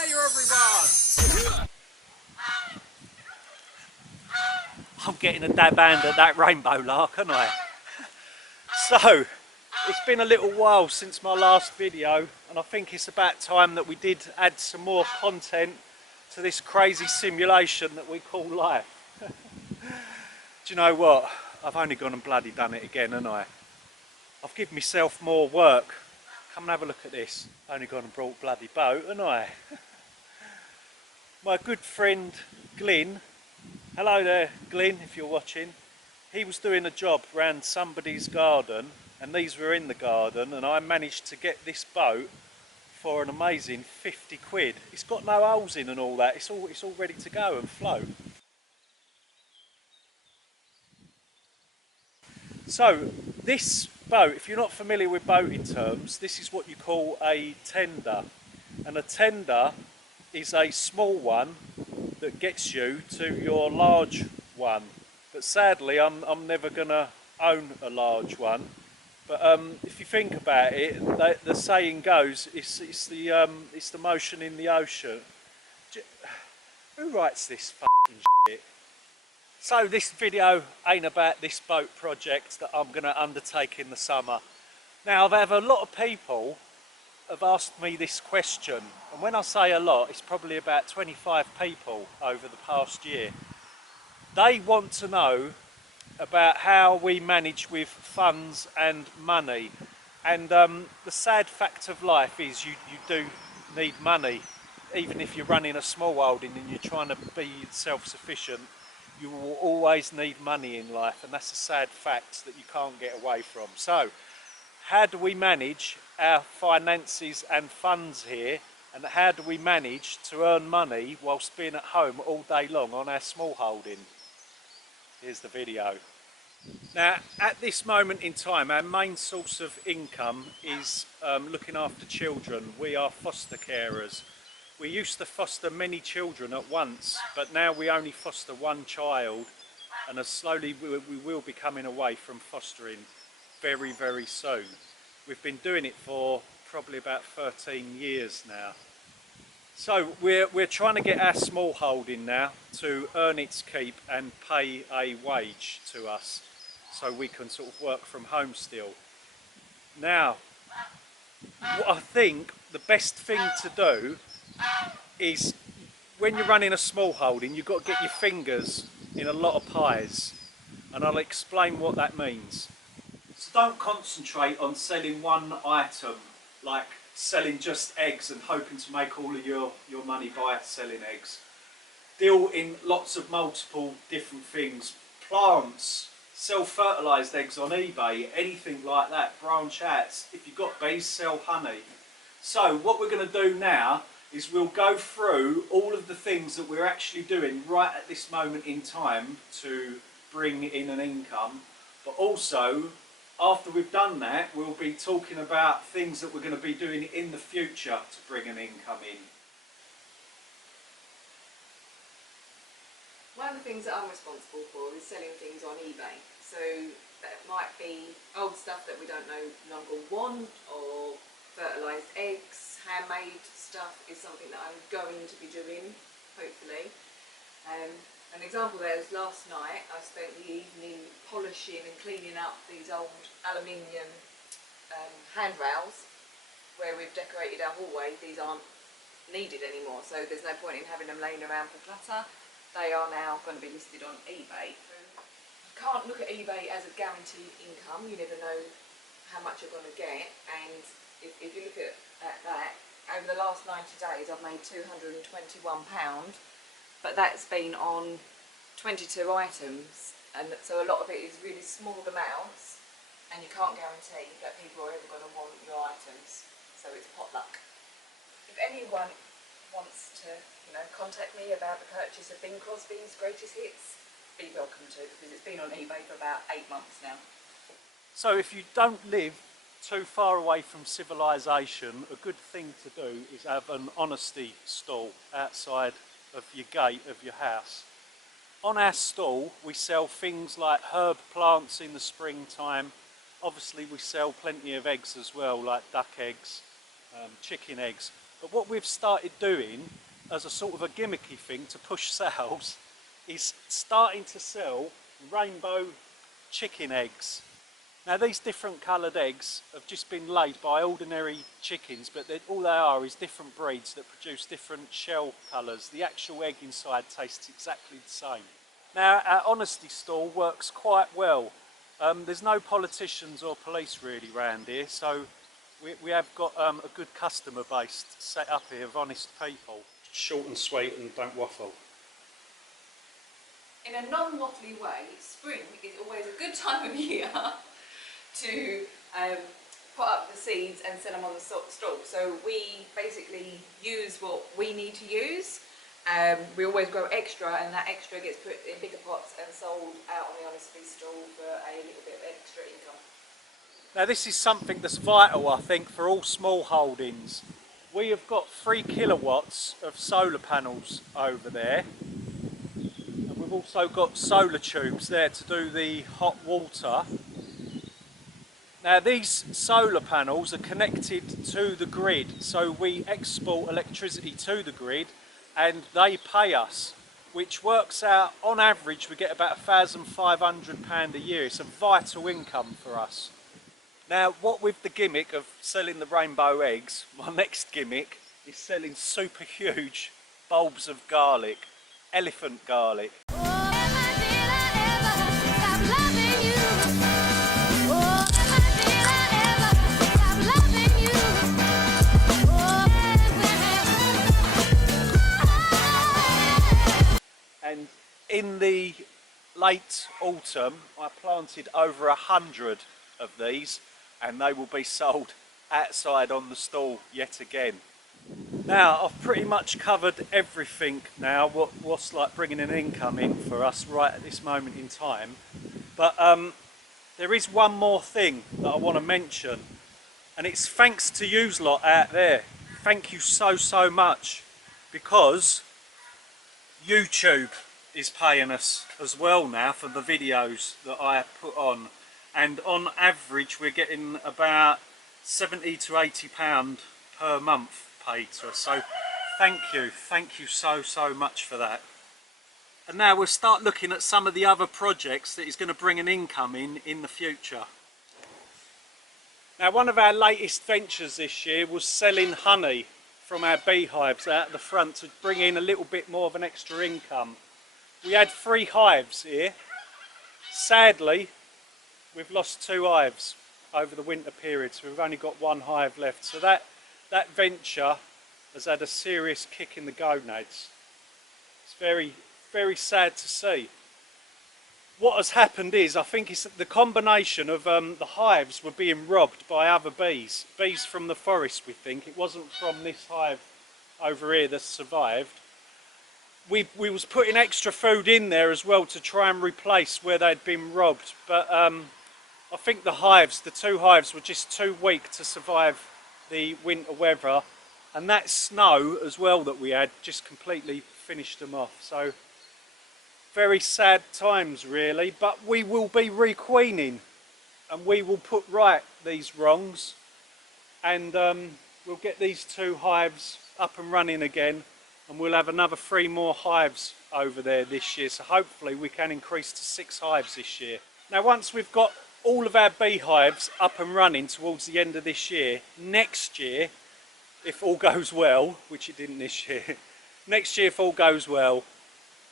Hiya everyone! I'm getting a dab hand at that rainbow lark, aren't I? So, it's been a little while since my last video, and I think it's about time that we did add some more content to this crazy simulation that we call life. Do you know what? I've only gone and bloody done it again, haven't I? I've given myself more work. Come and have a look at this. Only gone and brought bloody boat, haven't I? My good friend Glyn, hello there Glyn if you're watching, he was doing a job around somebody's garden and these were in the garden, and I managed to get this boat for an amazing 50 quid. It's got no holes in and all that, it's all ready to go and float. So this boat, if you're not familiar with boating terms, this is what you call a tender. And a tender is a small one that gets you to your large one. But sadly, I'm never going to own a large one. But if you think about it, the saying goes, it's the motion in the ocean. Who writes this fucking shit? So this video ain't about this boat project that I'm going to undertake in the summer. Now I've had a lot of people have asked me this question, and when I say a lot, it's probably about 25 people over the past year. They want to know about how we manage with funds and money, and the sad fact of life is you do need money. Even if you're running a small holding and you're trying to be self-sufficient, you will always need money in life, and that's a sad fact that you can't get away from. So, how do we manage our finances and funds here, and how do we manage to earn money whilst being at home all day long on our small holding? Here's the video. Now, at this moment in time, our main source of income is looking after children. We are foster carers. We used to foster many children at once, but now we only foster one child, and as slowly we will be coming away from fostering very, very soon. We've been doing it for probably about 13 years now. So we're trying to get our small holding now to earn its keep and pay a wage to us, so we can sort of work from home still. Now, what I think the best thing to do is, when you're running a small holding, you've got to get your fingers in a lot of pies, and I'll explain what that means. So don't concentrate on selling one item, like selling just eggs and hoping to make all of your money by selling eggs. Deal in lots of multiple different things. Plants, sell fertilised eggs on eBay, anything like that, branch out. If you've got bees, sell honey. So what we're going to do now is we'll go through all of the things that we're actually doing right at this moment in time to bring in an income, but also after we've done that we'll be talking about things that we're going to be doing in the future to bring an income in. One of the things that I'm responsible for is selling things on eBay. So that might be old stuff that we don't no longer want, or fertilised eggs, handmade stuff is something that I'm going to be doing, hopefully. An example there was last night. I spent the evening polishing and cleaning up these old aluminium handrails where we've decorated our hallway. These aren't needed anymore, so there's no point in having them laying around for clutter. They are now going to be listed on eBay. You can't look at eBay as a guaranteed income. You never know how much you're going to get, and if you look at that, over the last 90 days I've made £221, but that's been on 22 items, and so a lot of it is really small amounts, and you can't guarantee that people are ever going to want your items, so it's potluck. If anyone wants to contact me about the purchase of Bing Crosby's greatest hits, be welcome to, because it's been on eBay for about 8 months now. So if you don't live too far away from civilization, a good thing to do is have an honesty stall outside of your gate of your house. On our stall we sell things like herb plants in the springtime. Obviously we sell plenty of eggs as well, like duck eggs, chicken eggs, But what we've started doing as a sort of a gimmicky thing to push sales is starting to sell rainbow chicken eggs. Now these different coloured eggs have just been laid by ordinary chickens, but all they are is different breeds that produce different shell colours. The actual egg inside tastes exactly the same. Now our honesty stall works quite well. There's no politicians or police really around here, so we have got a good customer base set up here of honest people. Short and sweet and don't waffle. In a non-waffly way, spring is always a good time of year to put up the seeds and sell them on the stall. So we basically use what we need to use. We always grow extra, and that extra gets put in bigger pots and sold out on the honesty stall for a little bit of extra income. Now this is something that's vital, I think, for all small holdings. We have got 3 kilowatts of solar panels over there, and we've also got solar tubes there to do the hot water. Now these solar panels are connected to the grid, so we export electricity to the grid and they pay us, which works out, on average we get about £1,500 a year. It's a vital income for us. Now what with the gimmick of selling the rainbow eggs, my next gimmick is selling super huge bulbs of garlic, elephant garlic. And in the late autumn I planted over 100 of these, and they will be sold outside on the stall yet again. Now I've pretty much covered everything now, what's like bringing an income in for us right at this moment in time. But there is one more thing that I want to mention, and it's thanks to yous lot out there. Thank you so much, because YouTube is paying us as well now for the videos that I put on, and on average we're getting about £70 to £80 per month paid to us, so thank you so much for that. And now we'll start looking at some of the other projects that is going to bring an income in the future. Now one of our latest ventures this year was selling honey from our beehives out the front to bring in a little bit more of an extra income. We had 3 hives here. Sadly, we've lost 2 hives over the winter period, so we've only got 1 hive left. So that venture has had a serious kick in the gonads. It's very sad to see. What has happened is, I think it's the combination of the hives were being robbed by other bees from the forest, we think. It wasn't from this hive over here that survived. We was putting extra food in there as well to try and replace where they'd been robbed, but I think the 2 hives were just too weak to survive the winter weather, and that snow as well that we had just completely finished them off. So very sad times really, but we will be requeening and we will put right these wrongs, and we'll get these 2 hives up and running again, and we'll have another 3 more hives over there this year, so hopefully we can increase to 6 hives this year. Now once we've got all of our beehives up and running towards the end of this year, next year, if all goes well, which it didn't this year, next year if all goes well,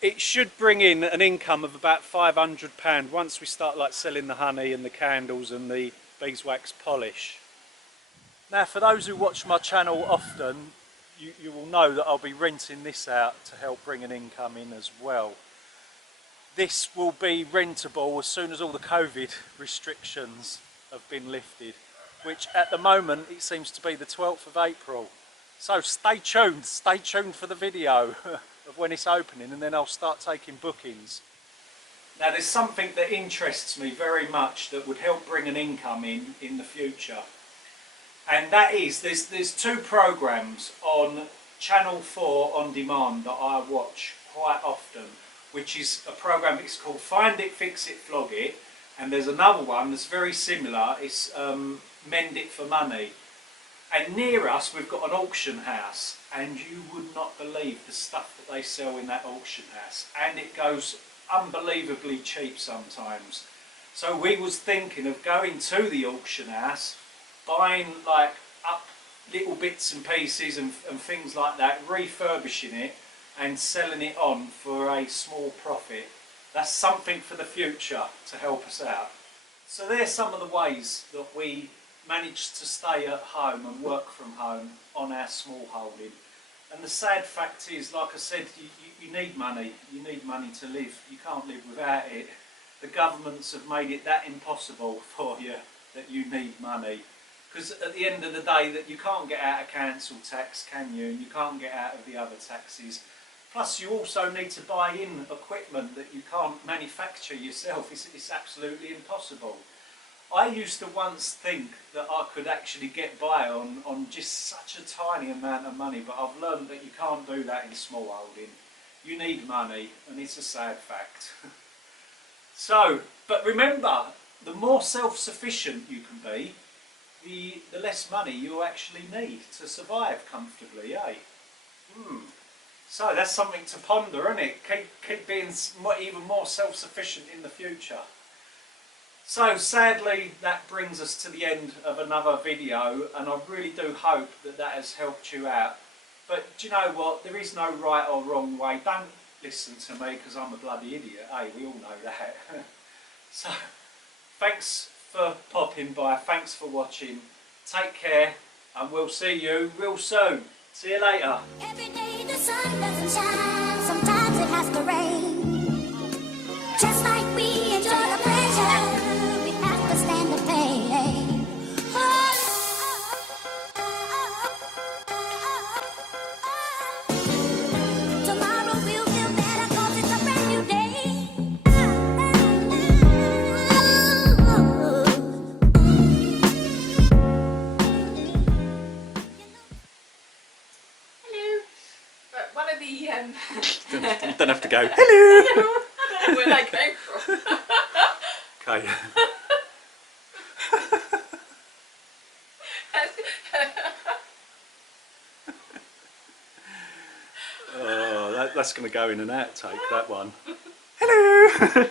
it should bring in an income of about £500 once we start like selling the honey and the candles and the beeswax polish. Now for those who watch my channel often, you will know that I'll be renting this out to help bring an income in as well. This will be rentable as soon as all the COVID restrictions have been lifted, which at the moment it seems to be the 12th of April. So stay tuned for the video of when it's opening, and then I'll start taking bookings. Now there's something that interests me very much that would help bring an income in the future, and that is there's 2 programs on Channel 4 on demand that I watch quite often, which is a program that's called Find It, Fix It, Flog It, and there's another one that's very similar, it's Mend It for Money. And near us we've got an auction house, and you would not believe the stuff that they sell in that auction house, and it goes unbelievably cheap sometimes. So we was thinking of going to the auction house, buying like up little bits and pieces and things like that, refurbishing it and selling it on for a small profit. That's something for the future to help us out. So there's some of the ways that we managed to stay at home and work from home on our small holding. And the sad fact is, like I said, you need money. You need money to live. You can't live without it. The governments have made it that impossible for you that you need money. Because at the end of the day, that you can't get out of council tax, can you? And you can't get out of the other taxes. Plus you also need to buy in equipment that you can't manufacture yourself. It's absolutely impossible. I used to once think that I could actually get by on just such a tiny amount of money, but I've learned that you can't do that in small holding. You need money, and it's a sad fact. So, but remember, the more self-sufficient you can be, the less money you'll actually need to survive comfortably, eh? So that's something to ponder, isn't it? Keep being even more self-sufficient in the future. So sadly, that brings us to the end of another video, and I really do hope that that has helped you out. But do you know what? There is no right or wrong way. Don't listen to me because I'm a bloody idiot. Hey, we all know that. So thanks for popping by. Thanks for watching. Take care, and we'll see you real soon. See you later. Every day the sun doesn't shine, sometimes it has to rain. Just like we enjoy the pleasure, we have to stand the pain. Tomorrow will feel better 'cause it's a brand new day. Hello. But one of the You don't have to go, hello! I don't know where that came from. Okay. Oh, that's going to go in an outtake, that one. Hello!